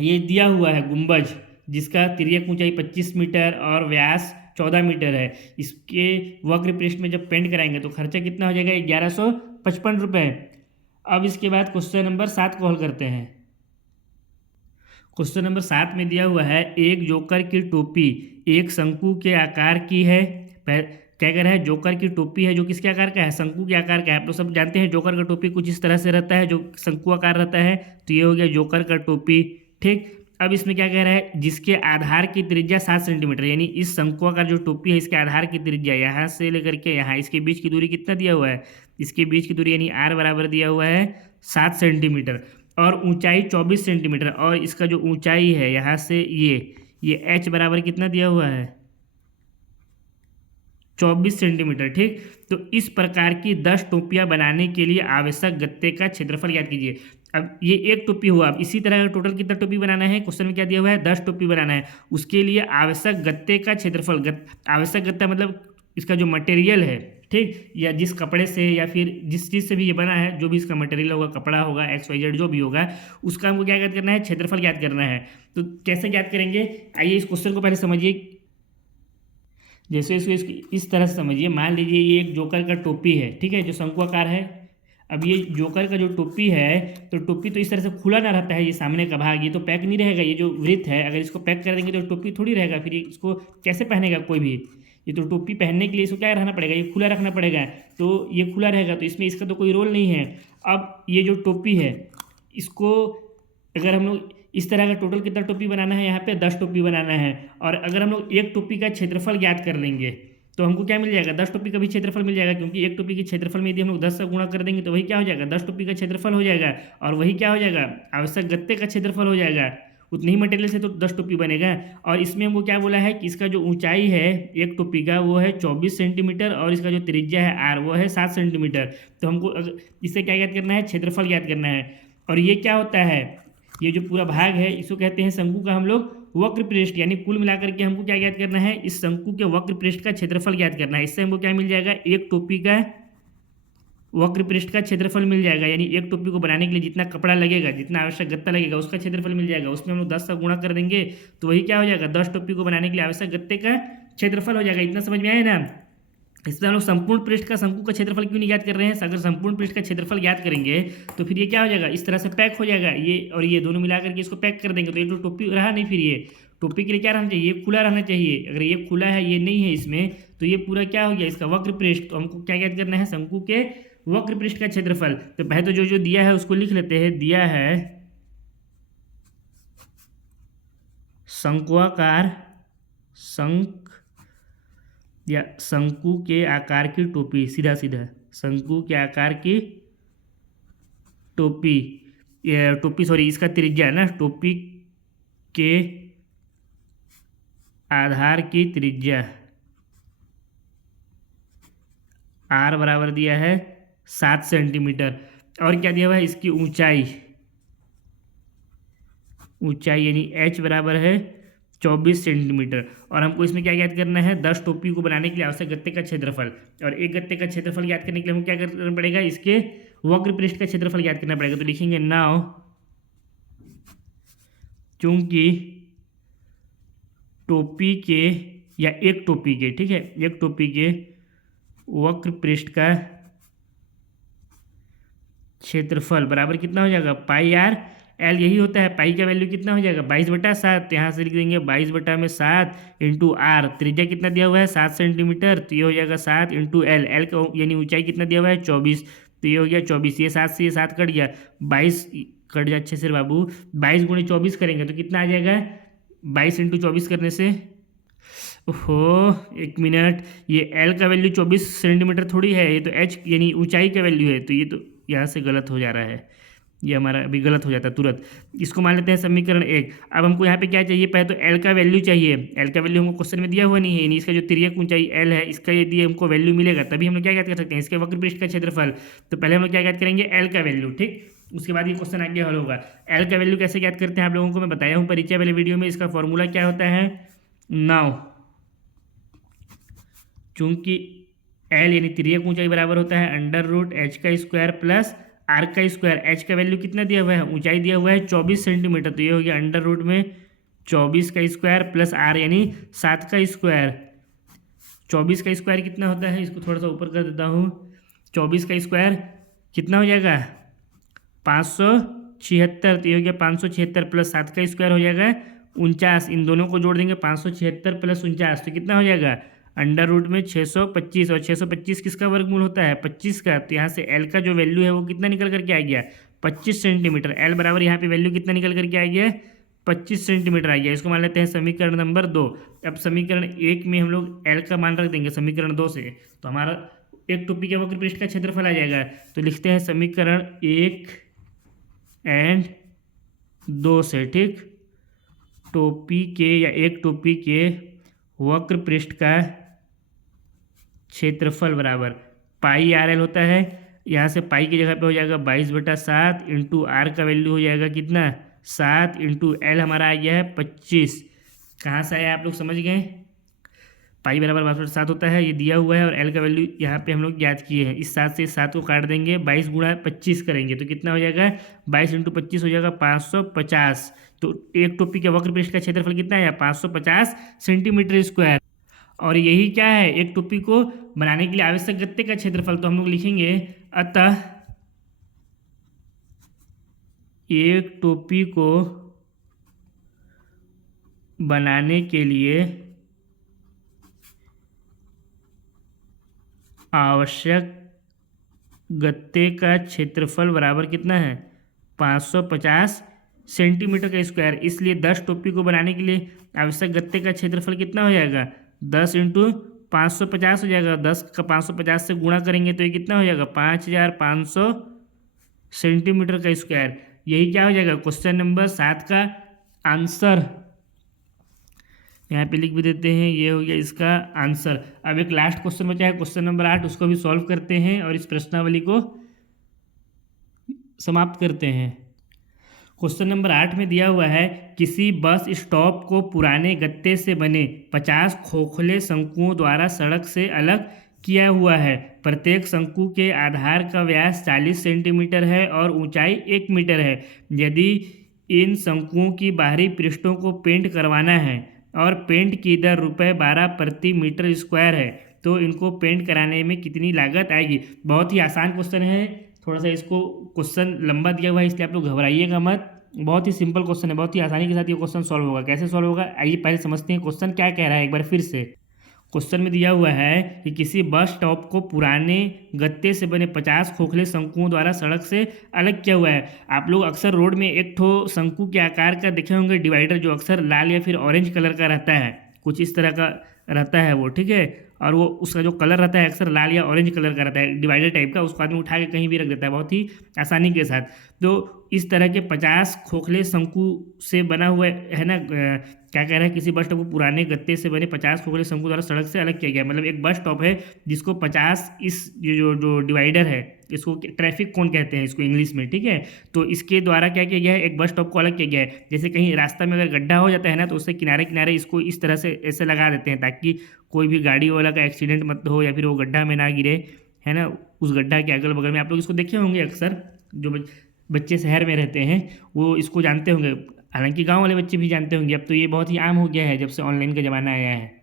ये दिया हुआ है गुंबज जिसका तिर्यक ऊंचाई 25 मीटर और व्यास 14 मीटर है, इसके वक्र पृष्ठ में जब पेंट कराएंगे तो खर्चा कितना हो जाएगा 1155 रुपये। अब इसके बाद क्वेश्चन नंबर 7 को हल करते हैं। क्वेश्चन नंबर 7 में दिया हुआ है एक जोकर की टोपी एक शंकु के आकार की है। क्या कह रहा है, जोकर की टोपी है जो किसके आकार का है, शंकु के आकार का है। आप लोग सब जानते हैं जोकर का टोपी कुछ इस तरह से रहता है जो शंकु आकार रहता है। तो ये हो गया जोकर का टोपी, ठीक। अब इसमें क्या कह रहा है, जिसके आधार की त्रिज्या 7 सेंटीमीटर, यानी इस शंकु का जो टोपी है इसके आधार की त्रिज्या यहाँ से लेकर के यहाँ इसके बीच की दूरी कितना दिया हुआ है, इसके बीच की दूरी यानी आर बराबर दिया हुआ है 7 सेंटीमीटर। और ऊंचाई 24 सेंटीमीटर, और इसका जो ऊंचाई है यहाँ से ये h बराबर कितना दिया हुआ है, 24 सेंटीमीटर। ठीक, तो इस प्रकार की 10 टोपियां बनाने के लिए आवश्यक गत्ते का क्षेत्रफल ज्ञात कीजिए। अब ये एक टोपी हुआ, अब इसी तरह का टोटल कितना टोपी बनाना है, क्वेश्चन में क्या दिया हुआ है, 10 टोपी बनाना है। उसके लिए आवश्यक गत्ते का क्षेत्रफल, आवश्यक गत्ता मतलब इसका जो मटेरियल है, ठीक, या जिस कपड़े से या फिर जिस चीज़ से भी ये बना है, जो भी इसका मटेरियल होगा, कपड़ा होगा, XYZ जो भी होगा, उसका हमको क्या ज्ञात करना है, क्षेत्रफल ज्ञात करना है। तो कैसे ज्ञात करेंगे, आइए इस क्वेश्चन को पहले समझिए। जैसे इसको इस तरह से समझिए, मान लीजिए ये एक जोकर का टोपी है, ठीक है, जो शंकुआकार है। अब ये जोकर का जो टोपी है, तो टोपी तो इस तरह से खुला ना रहता है, ये सामने का भाग ये तो पैक नहीं रहेगा, ये जो वृत्त है अगर इसको पैक कर देंगे तो टोपी थोड़ी रहेगा, फिर इसको कैसे पहनेगा कोई भी। ये तो टोपी पहनने के लिए इसको क्या रहना पड़ेगा, ये खुला रखना पड़ेगा, तो ये खुला रहेगा, तो इसमें इसका तो कोई रोल नहीं है। अब ये जो टोपी है, इसको अगर हम लोग इस तरह का टोटल कितना टोपी बनाना है, यहाँ पे 10 टोपी बनाना है, और अगर हम लोग एक टोपी का क्षेत्रफल ज्ञात कर लेंगे तो हमको क्या मिल जाएगा, 10 टोपी का भी क्षेत्रफल मिल जाएगा, क्योंकि एक टोपी के क्षेत्रफल में यदि हम लोग 10 से गुणा कर देंगे तो वही क्या हो जाएगा, 10 टोपी का क्षेत्रफल हो जाएगा, और वही क्या हो जाएगा, आवश्यक गत्ते का क्षेत्रफल हो जाएगा। उतनी ही मटेरियल से तो 10 टोपी बनेगा। और इसमें हमको क्या बोला है कि इसका जो ऊंचाई है एक टोपी का वो है 24 सेंटीमीटर, और इसका जो त्रिज्या है आर वो है 7 सेंटीमीटर। तो हमको इससे क्या ज्ञात करना है, क्षेत्रफल ज्ञात करना है। और ये क्या होता है, ये जो पूरा भाग है इसको कहते हैं शंकु का हम लोग वक्र पृष्ठ, यानी कुल मिलाकर के हमको क्या ज्ञात करना है, इस शंकु के वक्र पृष्ठ का क्षेत्रफल ज्ञात करना है। इससे हमको क्या मिल जाएगा, एक टोपी का वक्र पृष्ठ का क्षेत्रफल मिल जाएगा, यानी एक टोपी को बनाने के लिए जितना कपड़ा लगेगा, जितना आवश्यक गत्ता लगेगा, उसका क्षेत्रफल मिल जाएगा। उसमें हम लोग 10 से गुणा कर देंगे तो वही क्या हो जाएगा, 10 टोपी को बनाने के लिए आवश्यक गत्ते का क्षेत्रफल हो जाएगा। इतना समझ में आया ना। इसमें हम लोग संपूर्ण पृष्ठ का शंकु का क्षेत्रफल क्यों नहीं ज्ञात कर रहे हैं, अगर संपूर्ण पृष्ठ का क्षेत्रफल ज्ञात करेंगे तो फिर ये क्या हो जाएगा, इस तरह से पैक हो जाएगा, ये और ये दोनों मिलाकर के इसको पैक कर देंगे तो ये तो टोपी रहा नहीं। फिर ये टोपी के लिए क्या रहना चाहिए, ये खुला रहना चाहिए। अगर ये खुला है, ये नहीं है इसमें, तो ये पूरा क्या हो गया, इसका वक्र पृष्ठ। तो हमको क्या ज्ञात करना है, शंकु के वक्र पृष्ठ का क्षेत्रफल। तो पहले तो जो दिया है उसको लिख लेते हैं। दिया है शंक्वाकार या शंकु के आकार की टोपी, सीधा सीधा शंकु के आकार की टोपी सॉरी इसका त्रिज्या है ना, टोपी के आधार की त्रिज्या आर बराबर दिया है 7 सेंटीमीटर। और क्या दिया हुआ है, इसकी ऊंचाई यानी h बराबर है 24 सेंटीमीटर। और हमको इसमें क्या ज्ञात करना है, 10 टोपी को बनाने के लिए आवश्यक गत्ते का क्षेत्रफल। और एक गत्ते का क्षेत्रफल ज्ञात करने के लिए हमको क्या करना पड़ेगा, इसके वक्र पृष्ठ का क्षेत्रफल ज्ञात करना पड़ेगा। तो लिखेंगे नाउ चूंकि टोपी के या एक टोपी के, ठीक है, एक टोपी के वक्र पृष्ठ का क्षेत्रफल बराबर कितना हो जाएगा, पाई आर एल, यही होता है। पाई का वैल्यू कितना हो जाएगा, 22/7। यहाँ से लिख देंगे 22/7 इंटू आर। त्रिज्या कितना दिया हुआ है, 7 सेंटीमीटर, तो ये हो जाएगा 7 इंटू एल। एल का यानी ऊंचाई कितना दिया हुआ है, 24, तो ये हो गया 24। ये 7 से ये 7 कट गया, 22 कट जाए अच्छे से बाबू। 22 गुणे 24 करेंगे तो कितना आ जाएगा, 22 इंटू 24 करने से, ओहो एक मिनट, ये एल का वैल्यू 24 सेंटीमीटर थोड़ी है, ये तो एच यानी ऊंचाई का वैल्यू है। तो ये तो यहाँ से गलत हो जा रहा है, ये हमारा अभी गलत हो जाता है तुरंत। इसको मान लेते हैं समीकरण 1। अब हमको यहाँ पे क्या चाहिए, पहले तो एल का वैल्यू चाहिए। एल का वैल्यू हमको क्वेश्चन में दिया हुआ नहीं है, यानी इसका जो तिर्यक ऊंचाई एल है, इसका यदि हमको वैल्यू मिलेगा तभी हम लोग क्या ज्ञात कर सकते हैं, इसके वक्र पृष्ठ का क्षेत्रफल। तो पहले हम लोग क्या ज्ञात करेंगे, एल का वैल्यू, ठीक। उसके बाद ये क्वेश्चन आगे हल होगा। एल का वैल्यू कैसे ज्ञात करते हैं आप लोगों को मैं बताया हूँ परिचय वाले वीडियो में। इसका फॉर्मूला क्या होता है, नाउ चूंकि एल यानी तिर्यक ऊंचाई बराबर होता है √h का स्क्वायर प्लस आर का स्क्वायर। एच का वैल्यू कितना दिया हुआ है, ऊंचाई दिया हुआ है 24 सेंटीमीटर, तो ये हो गया √24 का स्क्वायर प्लस आर यानी 7 का स्क्वायर। 24 का स्क्वायर कितना होता है, इसको थोड़ा सा ऊपर कर देता हूँ। 24 का स्क्वायर कितना हो जाएगा, 576, तो ये हो गया 576 प्लस 7 का स्क्वायर हो जाएगा 49। इन दोनों को जोड़ देंगे, 576 प्लस 49, तो कितना हो जाएगा, √625। और 625 किसका वर्गमूल होता है, 25 का। तो यहाँ से एल का जो वैल्यू है वो कितना निकल करके आ गया, 25 सेंटीमीटर। एल बराबर यहाँ पे वैल्यू कितना निकल करके आ गया, 25 सेंटीमीटर आ गया। इसको मान लेते हैं समीकरण नंबर 2। अब समीकरण 1 में हम लोग एल का मान रख देंगे समीकरण 2 से, तो हमारा एक टोपी के वक्र पृष्ठ का क्षेत्रफल आ जाएगा। तो लिखते हैं समीकरण 1 एंड 2 से, ठीक। टोपी के या एक टोपी के वक्र पृष्ठ का क्षेत्रफल बराबर पाई आर एल होता है। यहाँ से पाई की जगह पे हो जाएगा 22/7 इंटू आर का वैल्यू हो जाएगा कितना 7 इंटू एल हमारा आ गया है 25। कहाँ से आया आप लोग समझ गए। पाई बराबर 22/7 होता है, ये दिया हुआ है, और एल का वैल्यू यहाँ पे हम लोग याद किए हैं। इस 7 से इस 7 को काट देंगे, 22 गुणा 25 करेंगे तो कितना हो जाएगा 22 इंटू 25 हो जाएगा 550। तो एक टोपी के वक्र पृष्ठ का क्षेत्रफल कितना है 550 सेंटीमीटर स्क्वायर। और यही क्या है एक टोपी को बनाने के लिए आवश्यक गत्ते का क्षेत्रफल। तो हम लोग लिखेंगे अतः एक टोपी को बनाने के लिए आवश्यक गत्ते का क्षेत्रफल बराबर कितना है 550 सेंटीमीटर का स्क्वायर। इसलिए 10 टोपी को बनाने के लिए आवश्यक गत्ते का क्षेत्रफल कितना हो जाएगा 10 इंटू 550 हो जाएगा। 10 का 550 से गुणा करेंगे तो ये कितना हो जाएगा 5500 सेंटीमीटर का स्क्वायर। यही क्या हो जाएगा क्वेश्चन नंबर 7 का आंसर। यहाँ पे लिख भी देते हैं, ये हो गया इसका आंसर। अब एक लास्ट क्वेश्चन बचा है क्वेश्चन नंबर 8, उसको भी सॉल्व करते हैं और इस प्रश्नावली को समाप्त करते हैं। क्वेश्चन नंबर 8 में दिया हुआ है किसी बस स्टॉप को पुराने गत्ते से बने 50 खोखले शंकुओं द्वारा सड़क से अलग किया हुआ है। प्रत्येक शंकु के आधार का व्यास 40 सेंटीमीटर है और ऊंचाई 1 मीटर है। यदि इन शंकुओं की बाहरी पृष्ठों को पेंट करवाना है और पेंट की दर ₹12 प्रति मीटर स्क्वायर है तो इनको पेंट कराने में कितनी लागत आएगी। बहुत ही आसान क्वेश्चन है, थोड़ा सा इसको क्वेश्चन लंबा दिया हुआ है इसलिए आप लोग घबराइएगा मत। बहुत ही सिंपल क्वेश्चन है, बहुत ही आसानी के साथ ये क्वेश्चन सॉल्व होगा। कैसे सॉल्व होगा आइए पहले समझते हैं क्वेश्चन क्या कह रहा है एक बार फिर से। क्वेश्चन में दिया हुआ है कि किसी बस स्टॉप को पुराने गत्ते से बने 50 खोखले शंकुओं द्वारा सड़क से अलग किया हुआ है। आप लोग अक्सर रोड में एक ठो शंकु के आकार का देखे होंगे डिवाइडर, जो अक्सर लाल या फिर ऑरेंज कलर का रहता है, कुछ इस तरह का रहता है वो, ठीक है। और वो उसका जो कलर रहता है अक्सर लाल या ऑरेंज कलर का रहता है, डिवाइडर टाइप का। उसको आदमी उठा के कहीं भी रख देता है बहुत ही आसानी के साथ। तो इस तरह के 50 खोखले शंकु से बना हुआ है ना, क्या कह रहा है किसी बस स्टॉप को पुराने गत्ते से बने 50 खोखले शंकु द्वारा सड़क से अलग किया गया। मतलब एक बस स्टॉप है जिसको 50 इस जो डिवाइडर है इसको ट्रैफिक कोन कहते हैं इसको इंग्लिश में, ठीक है। तो इसके द्वारा क्या किया गया है एक बस स्टॉप को अलग किया गया है। जैसे कहीं रास्ता में अगर गड्ढा हो जाता है ना तो उससे किनारे किनारे इसको इस तरह से ऐसे लगा देते हैं ताकि कोई भी गाड़ी वाला का एक्सीडेंट मत हो या फिर वो गड्ढा में ना गिरे, है ना। उस गड्ढा के अगल बगल में आप लोग इसको देखे होंगे अक्सर, जो बच्चे शहर में रहते हैं वो इसको जानते होंगे, हालांकि गांव वाले बच्चे भी जानते होंगे। अब तो ये बहुत ही आम हो गया है जब से ऑनलाइन का ज़माना आया है।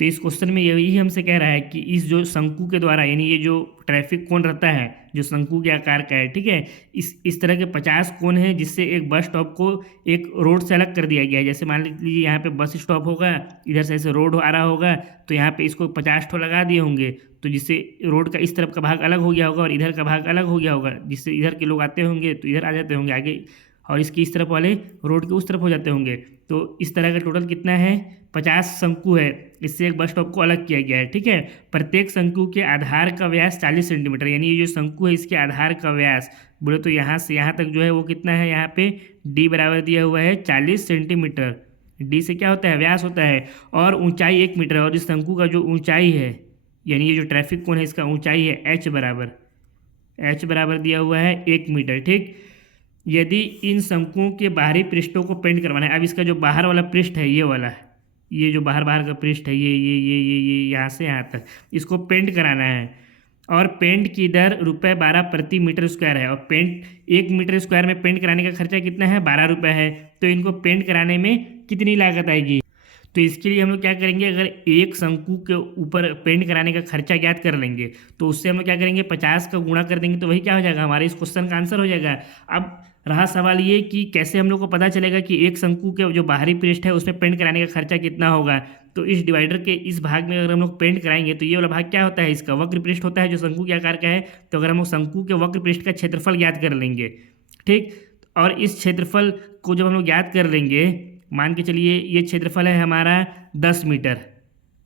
तो इस क्वेश्चन में यही हमसे कह रहा है कि इस जो शंकु के द्वारा, यानी ये जो ट्रैफिक कोन रहता है जो शंकु के आकार का है, ठीक है, इस तरह के 50 कोन है जिससे एक बस स्टॉप को एक रोड से अलग कर दिया गया है। जैसे मान लीजिए यहाँ पे बस स्टॉप होगा, इधर से ऐसे रोड आ रहा होगा तो यहाँ पे इसको 50 ठो लगा दिए होंगे, तो जिससे रोड का इस तरफ का भाग अलग हो गया होगा और इधर का भाग अलग हो गया होगा, जिससे इधर के लोग आते होंगे तो इधर आ जाते होंगे आगे, और इसकी इस तरफ वाले रोड के उस तरफ हो जाते होंगे। तो इस तरह का टोटल कितना है 50 शंकु है, इससे एक बस स्टॉप को अलग किया गया है, ठीक है। प्रत्येक शंकु के आधार का व्यास 40 सेंटीमीटर, यानी ये जो शंकु है इसके आधार का व्यास बोले तो यहाँ से यहाँ तक जो है वो कितना है, यहाँ पे डी बराबर दिया हुआ है 40 सेंटीमीटर। डी से क्या होता है व्यास होता है, और ऊंचाई 1 मीटर है। और इस शंकु का जो ऊंचाई है यानी ये जो ट्रैफिक कोन है इसका ऊंचाई है एच बराबर दिया हुआ है 1 मीटर, ठीक। यदि इन शंकुओं के बाहरी पृष्ठों को पेंट करवाना है, अब इसका जो बाहर वाला पृष्ठ है ये वाला, ये जो बाहर का पृष्ठ है ये यहाँ से यहाँ तक इसको पेंट कराना है, और पेंट की दर ₹12 प्रति मीटर स्क्वायर है। और पेंट 1 मीटर स्क्वायर में पेंट कराने का खर्चा कितना है 12 रुपये है। तो इनको पेंट कराने में कितनी लागत आएगी। तो इसके लिए हम लोग क्या करेंगे, अगर एक शंकु के ऊपर पेंट कराने का खर्चा ज्ञात कर लेंगे तो उससे हम लोग क्या करेंगे 50 का गुणा कर देंगे, तो वही क्या हो जाएगा हमारे इस क्वेश्चन का आंसर हो जाएगा। अब रहा सवाल ये कि कैसे हम लोग को पता चलेगा कि एक शंकु के जो बाहरी पृष्ठ है उसमें पेंट कराने का खर्चा कितना होगा। तो इस डिवाइडर के इस भाग में अगर हम लोग पेंट कराएंगे तो ये वाला भाग क्या होता है, इसका वक्र पृष्ठ होता है जो शंकु के आकार का है। तो अगर हम लोग शंकु के वक्र पृष्ठ का क्षेत्रफल ज्ञात कर लेंगे, ठीक, और इस क्षेत्रफल को जब हम लोग ज्ञात कर लेंगे, मान के चलिए ये क्षेत्रफल है हमारा 10 मीटर,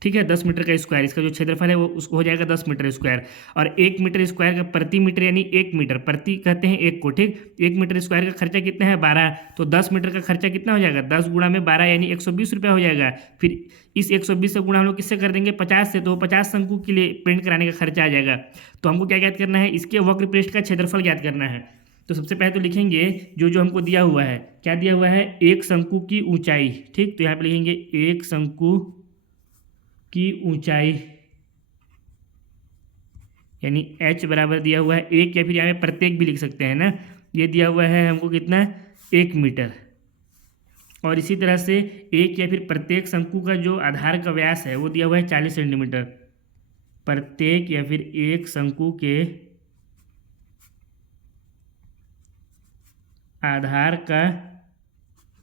ठीक है, 10 मीटर का स्क्वायर, इसका जो क्षेत्रफल है वो उसको हो जाएगा 10 मीटर स्क्वायर। और 1 मीटर स्क्वायर का प्रति मीटर यानी 1 मीटर, प्रति कहते हैं 1 को, ठीक। 1 मीटर स्क्वायर का खर्चा कितना है 12, तो 10 मीटर का खर्चा कितना हो जाएगा 10 गुणा में 12 यानी 120 रुपया हो जाएगा। फिर इस 120 से गुणा हम लोग किससे कर देंगे 50 से, तो 50 शंकु के लिए पेंट कराने का खर्चा आ जाएगा। तो हमको क्या ज्ञात करना है, इसके वक्र पृष्ठ का क्षेत्रफल ज्ञात करना है। तो सबसे पहले तो लिखेंगे जो हमको दिया हुआ है, क्या दिया हुआ है, एक शंकु की ऊंचाई, ठीक। तो यहाँ पे लिखेंगे एक शंकु की ऊंचाई यानी h बराबर दिया हुआ है 1, या फिर यहाँ पे प्रत्येक भी लिख सकते हैं ना। ये दिया हुआ है हमको कितना 1 मीटर। और इसी तरह से एक या फिर प्रत्येक शंकु का जो आधार का व्यास है वो दिया हुआ है 40 सेंटीमीटर। प्रत्येक या फिर एक शंकु के आधार का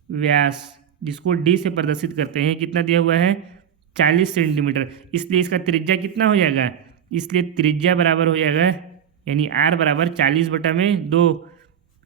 व्यास, जिसको d से प्रदर्शित करते हैं, कितना दिया हुआ है 40 सेंटीमीटर। इसलिए इसका त्रिज्या कितना हो जाएगा, इसलिए त्रिज्या बराबर हो जाएगा यानी r बराबर 40/2,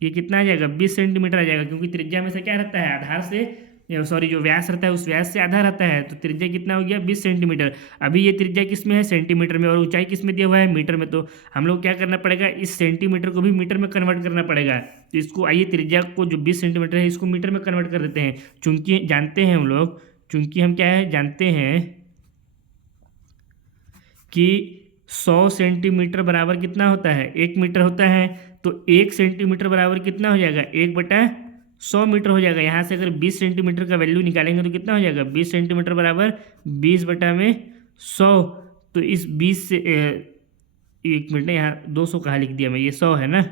ये कितना आ जाएगा 20 सेंटीमीटर आ जाएगा। क्योंकि त्रिज्या में से क्या रहता है, आधार से सॉरी जो व्यास रहता है उस व्यास से आधा रहता है, तो त्रिज्या कितना हो गया 20 सेंटीमीटर। अभी ये त्रिज्या किस में है सेंटीमीटर में, और ऊंचाई किस में दिया हुआ है मीटर में। तो हम लोग क्या करना पड़ेगा, इस सेंटीमीटर को भी मीटर में कन्वर्ट करना पड़ेगा। तो इसको आइए त्रिज्या को जो 20 सेंटीमीटर है इसको मीटर में कन्वर्ट कर देते हैं। चूंकि जानते हैं हम लोग, चूंकि हम क्या है जानते हैं कि 100 सेंटीमीटर बराबर कितना होता है 1 मीटर होता है। तो 1 सेंटीमीटर बराबर कितना हो जाएगा 1/100 मीटर हो जाएगा। यहाँ से अगर 20 सेंटीमीटर का वैल्यू निकालेंगे तो कितना हो जाएगा 20 सेंटीमीटर बराबर 20/100। तो इस 20 से 1 मिनट, यहाँ 200 कहाँ लिख दिया मैं, ये 100 है ना,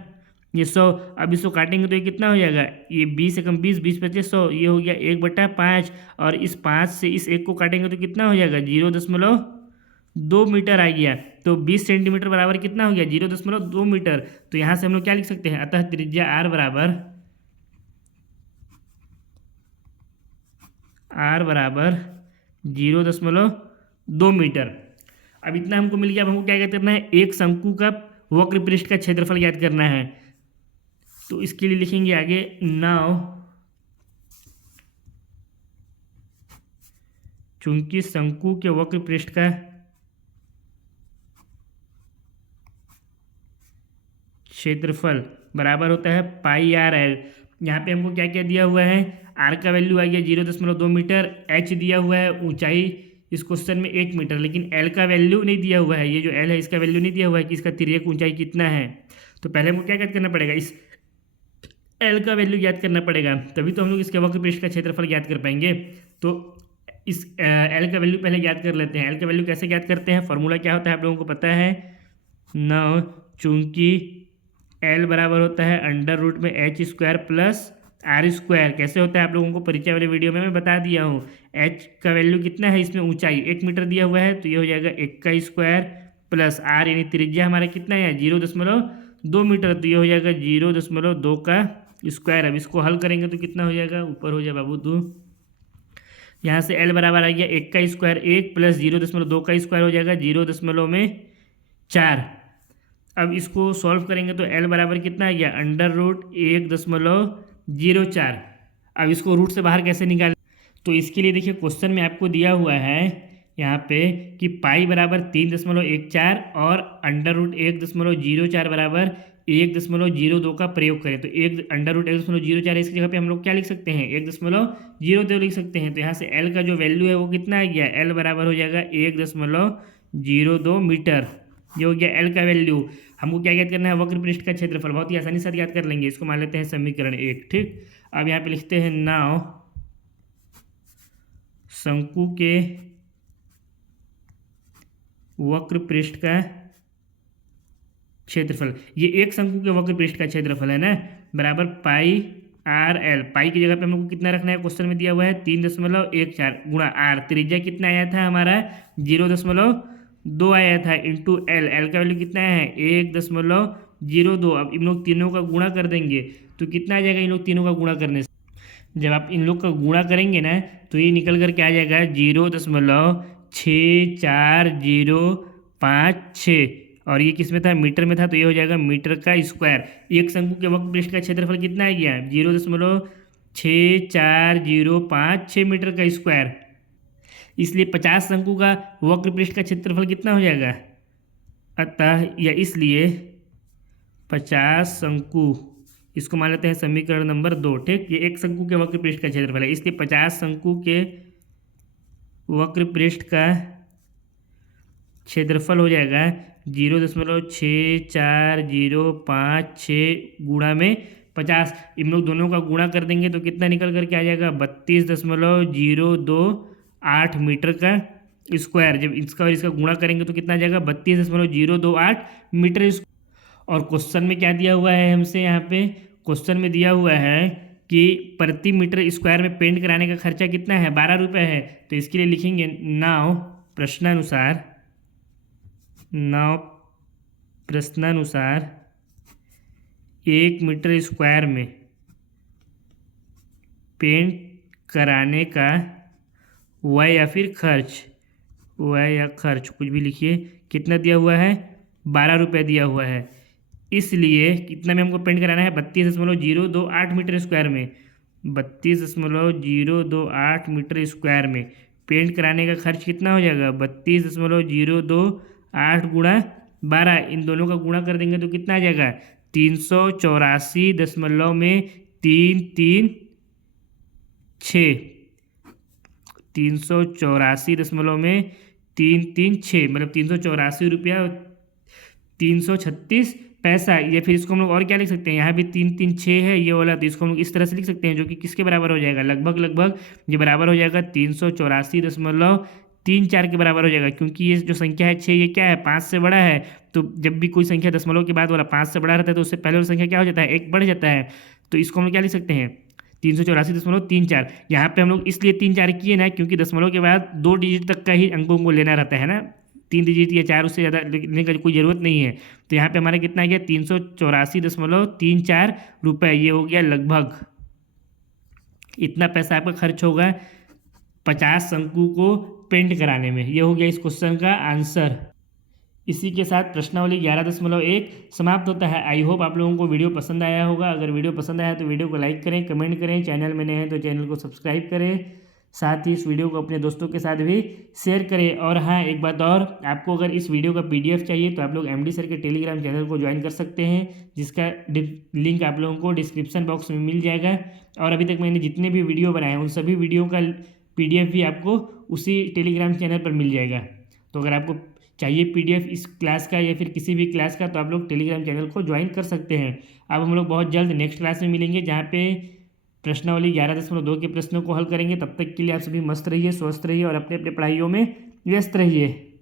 ये 100। अब इसको काटेंगे तो ये कितना हो जाएगा, ये 20 से कम 20, 20 × 5 100, ये हो गया 1/5। और इस 5 से इस 1 को काटेंगे तो कितना हो जाएगा 0.2 मीटर आ गया। तो 20 सेंटीमीटर बराबर कितना हो गया 0.2 मीटर। तो यहाँ से हम लोग क्या लिख सकते हैं, अतः त्रिज्या r बराबर 0.2 मीटर। अब इतना हमको मिल गया। अब हमको क्या ज्ञात करना है, एक शंकु का वक्र पृष्ठ का क्षेत्रफल ज्ञात करना है। तो इसके लिए लिखेंगे आगे, नाउ चूंकि शंकु के वक्र पृष्ठ का क्षेत्रफल बराबर होता है πr/l। यहाँ पे हमको क्या क्या दिया हुआ है, r का वैल्यू आ गया 0.2 मीटर, h दिया हुआ है ऊंचाई इस क्वेश्चन में 1 मीटर, लेकिन l का वैल्यू नहीं दिया हुआ है। ये जो l है इसका वैल्यू नहीं दिया हुआ है कि इसका तिर्यक ऊंचाई कितना है। तो पहले हमको क्या ज्ञात करना पड़ेगा, इस l का वैल्यू ज्ञात करना पड़ेगा, तभी तो हम लोग इसके वक्र पृष्ठ का क्षेत्रफल ज्ञात कर पाएंगे। तो इस l का वैल्यू पहले ज्ञात कर लेते हैं। l का वैल्यू कैसे ज्ञात करते हैं, फॉर्मूला क्या होता है आप लोगों को पता है ना। चूंकि l बराबर होता है √h² प्लस r²। कैसे होता है आप लोगों को परिचय वाले वीडियो में मैं बता दिया हूँ। h का वैल्यू कितना है, इसमें ऊंचाई 1 मीटर दिया हुआ है, तो ये हो जाएगा 1 का स्क्वायर प्लस r यानी त्रिज्या हमारा कितना है 0.2 मीटर, तो ये हो जाएगा 0.2 का स्क्वायर। अब इसको हल करेंगे तो कितना हो जाएगा, ऊपर हो जाए बाबू तू। यहाँ से l बराबर आ गया 1 का स्क्वायर 1 प्लस 0.2 का स्क्वायर हो जाएगा 0.4। अब इसको सॉल्व करेंगे तो l बराबर कितना आ गया √1.04। अब इसको रूट से बाहर कैसे निकालें, तो इसके लिए देखिए क्वेश्चन में आपको दिया हुआ है यहाँ पे कि पाई बराबर 3.14 और √1.04 बराबर 1.02 का प्रयोग करें। तो √1.04 इसकी जगह पे हम लोग क्या लिख सकते हैं 1.02 लिख सकते हैं। तो यहाँ से l का जो वैल्यू है वो कितना आ गया, l बराबर हो जाएगा 1.02 मीटर। ये हो गया l का वैल्यू। हमको क्या ज्ञात करना है, वक्र पृष्ठ का क्षेत्रफल। बहुत ही आसानी से ज्ञात कर लेंगे। इसको मान लेते हैं समीकरण 1, ठीक। अब यहाँ पे लिखते हैं नाउ शंकु के वक्र पृष्ठ का क्षेत्रफल, ये एक शंकु के वक्र पृष्ठ का क्षेत्रफल है ना, बराबर πr/l। पाई की जगह पे हम लोग को कितना रखना है, क्वेश्चन में दिया हुआ है 3.14 गुणा r, त्रिज्या कितना आया था हमारा 0.2 आया था, इंटू l का वैल्यू कितना है 1.02। अब इन लोग तीनों का गुणा कर देंगे तो कितना आ जाएगा, इन लोग तीनों का गुणा करने से जब आप इन लोग का गुणा करेंगे ना तो ये निकल कर क्या आ जाएगा 0.6405 और ये किस में था, मीटर में था, तो ये हो जाएगा मीटर का स्क्वायर। एक शंकु के वक्र पृष्ठ का क्षेत्रफल कितना आ गया 0.6405 मीटर का स्क्वायर। इसलिए 50 शंकु का वक्र पृष्ठ का क्षेत्रफल कितना हो जाएगा। अतः या इसलिए 50 शंकु, इसको मान लेते हैं समीकरण नंबर 2। ठीक, ये एक शंकु के वक्र पृष्ठ का क्षेत्रफल है, इसलिए 50 शंकु के वक्र पृष्ठ का क्षेत्रफल हो जाएगा 0.6405 गुणा में 50। इन लोग दोनों का गुणा कर देंगे तो कितना निकल करके आ जाएगा 32.028 मीटर का स्क्वायर। जब इसका और इसका गुणा करेंगे तो कितना आ जाएगा 32.028 मीटर। और क्वेश्चन में क्या दिया हुआ है हमसे, यहाँ पे क्वेश्चन में दिया हुआ है कि प्रति मीटर स्क्वायर में पेंट कराने का खर्चा कितना है, 12 रुपये है। तो इसके लिए लिखेंगे प्रश्नानुसार 1 मीटर स्क्वायर में पेंट कराने का व्यय या फिर खर्च, व्यय या खर्च कुछ भी लिखिए, कितना दिया हुआ है 12 रुपये दिया हुआ है। इसलिए कितना में हमको पेंट कराना है 32.028 मीटर स्क्वायर में, 32.028 मीटर स्क्वायर में पेंट कराने का खर्च कितना हो जाएगा 32.028 गुणा 12, इन दोनों का गुणा कर देंगे तो कितना आ जाएगा 384.336 मतलब 384 रुपया 336 पैसा। या फिर इसको हम लोग और क्या लिख सकते हैं, यहाँ भी 336 है ये वाला, तो इसको हम लोग इस तरह से लिख सकते हैं, जो कि किसके बराबर हो जाएगा, लगभग ये बराबर हो जाएगा 384.34 के बराबर हो जाएगा। क्योंकि ये जो संख्या है 6 ये क्या है 5 से बड़ा है, तो जब भी कोई संख्या दशमलव के बाद वाला 5 से बड़ा रहता है तो उससे पहले वाला संख्या क्या हो जाता है 1 बढ़ जाता है। तो इसको हम लोग क्या लिख सकते हैं 384.34। यहाँ पे हम लोग इसलिए 3-4 किए ना, क्योंकि दशमलव के बाद 2 डिजिट तक का ही अंकों को लेना रहता है ना, 3 डिजिट या 4 उससे ज़्यादा लेने का कोई ज़रूरत नहीं है। तो यहाँ पे हमारा कितना आ गया 384.34 रुपये, ये हो गया लगभग इतना पैसा आपका खर्च होगा 50 शंकु को पेंट कराने में। ये हो गया इस क्वेश्चन का आंसर। इसी के साथ प्रश्नावली 11.1 समाप्त होता है। आई होप आप लोगों को वीडियो पसंद आया होगा। अगर वीडियो पसंद आया तो वीडियो को लाइक करें, कमेंट करें, चैनल में नए हैं तो चैनल को सब्सक्राइब करें, साथ ही इस वीडियो को अपने दोस्तों के साथ भी शेयर करें। और हाँ, एक बात और, आपको अगर इस वीडियो का PDF चाहिए तो आप लोग MD सर के टेलीग्राम चैनल को ज्वाइन कर सकते हैं, जिसका लिंक आप लोगों को डिस्क्रिप्शन बॉक्स में मिल जाएगा। और अभी तक मैंने जितने भी वीडियो बनाए हैं उन सभी वीडियो का PDF भी आपको उसी टेलीग्राम चैनल पर मिल जाएगा। तो अगर आपको चाहिए PDF इस क्लास का या फिर किसी भी क्लास का, तो आप लोग टेलीग्राम चैनल को ज्वाइन कर सकते हैं। अब हम लोग बहुत जल्द नेक्स्ट क्लास में मिलेंगे, जहाँ पे प्रश्नावली 11.2 के प्रश्नों को हल करेंगे। तब तक के लिए आप सभी मस्त रहिए, स्वस्थ रहिए और अपने अपने पढ़ाइयों में व्यस्त रहिए।